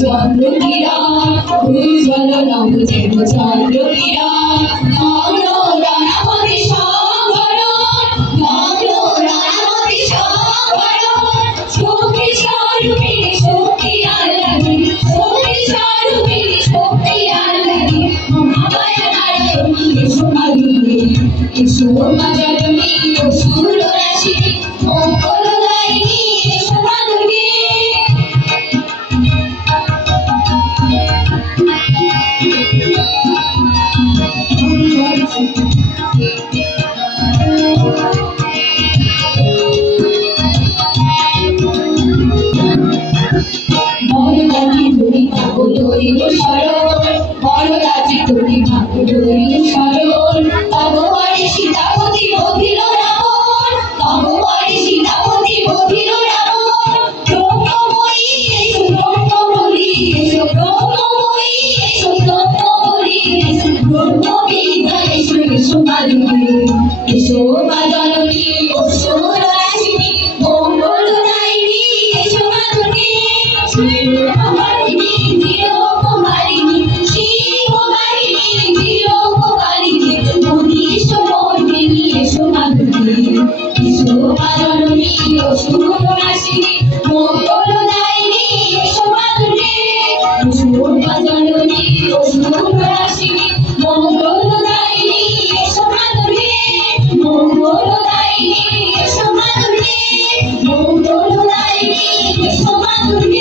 চন্দ্রকিরণ উজ্জ্বল নব যেন চন্দ্রকিরণ গগন রানামতি সংবরণ গগন রানামতি সংবরণ শক্তি স্বরূপিণী শক্তি আল্লাহী শক্তি স্বরূপিণী শক্তি আল্লাহী মহামায়া নারায়ণী এসো মা দুর্গে এসো মা জননী অসুর রাশিনী মঙ্গলদায়িনী এসো মা দুর্গে বরদাজি তুমি ভাগো ধরিল শরণ বরদাজি তুমি ভাগো ধরিল শরণ তববারে সীতাপতি বধিল রাবণ তববারে সীতাপতি বধিল রাবণ ব্রহ্মময়ী এসো ব্রহ্মবলী এসো ব্রহ্মময়ী এসো ব্রহ্মবলী এসো ব্রহ্মবিদ্যা এসো এসো মা দুর্গে এসো মা জননী অসুর রাশিনী মঙ্গলদায়িনী এসো মা দুর্গে শিবকুমারিণী চিরকুমারিণী শিবকুমারিণী চিরকুমারিণী মনীষ মর্দিনী এসো মা দুর্গে এসো মা জননী অসুর রাশিনী মঙ্গলদায়িনী এসো মা দুর্গে এসো মা জননী অসুর রাশিনী মঙ্গলদায়িনী এসো মা দুর্গে মঙ্গলদায়িনী এসো মা দুর্গে মঙ্গলদায়িনী এসো মা দুর্গে